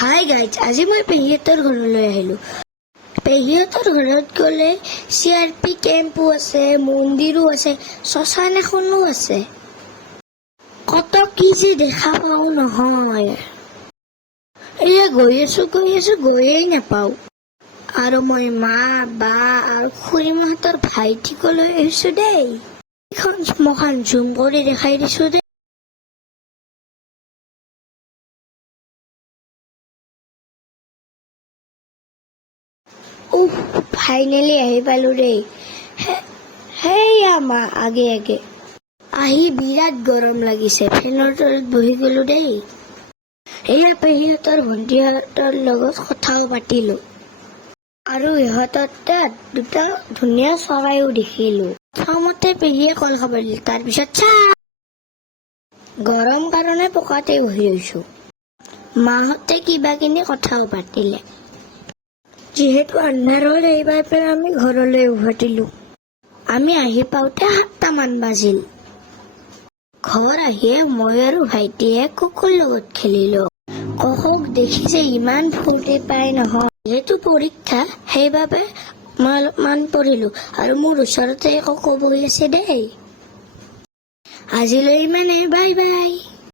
Hi guys, আজি মই পেহীহঁতৰ ঘৰলৈ আহিলোঁ। পেহীহঁতৰ ঘৰত গ'লে CRP কেম্পো আছে, মন্দিৰো আছে, শ্মশান এখনো আছে। কত কি যে দেখা পাওঁ নহয়। এয়া গৈ আছো গৈয়ে নাপাওঁ। আৰু মই মা, বা আৰু খুৰীমাহঁতৰ ভাইটিকলৈ আহিছো দেই। এইখন শ্মশান জুম কৰি দেখাই দিছো দেই। ফাইনেলি আহি পালো দেই। সেয়া মা আগে আহি বিৰাট গৰম লাগিছে, ফেনৰ তলত বহি গলো দেই। এয়া পেহীহঁতৰ ভণ্টিহঁতৰ লগত কথাও পাতিলো আৰু ইহঁতৰ তাত দুটা ধুনীয়া চৰাইও দেখিলো। প্ৰথমতে পেহীয়ে কল খাব দিলে, তাৰপিছত চাহ। গৰম কাৰণে পকাতে বহি লৈছো। মাহঁতে কিবা কিনি কথাও পাতিলে। যিহেতু আন্ধাৰ হ'ল, এইবাৰ পৰা আমি ঘৰলৈ উভতিলো। আমি আহি পাওঁতে 7টামান বাজিল। ঘৰ আহিয়ে মই আৰু ভাইটিয়ে কুকুৰ লগত খেলিলো। ককক দেখি যে ইমান ফূৰ্তি পায় নহয়। যিহেতু পৰীক্ষা, সেইবাবে মই অলপমান পঢ়িলো আৰু মোৰ ওচৰতে ককো বহি আছে দেই। আজিলৈ ইমানে, বাই বাই।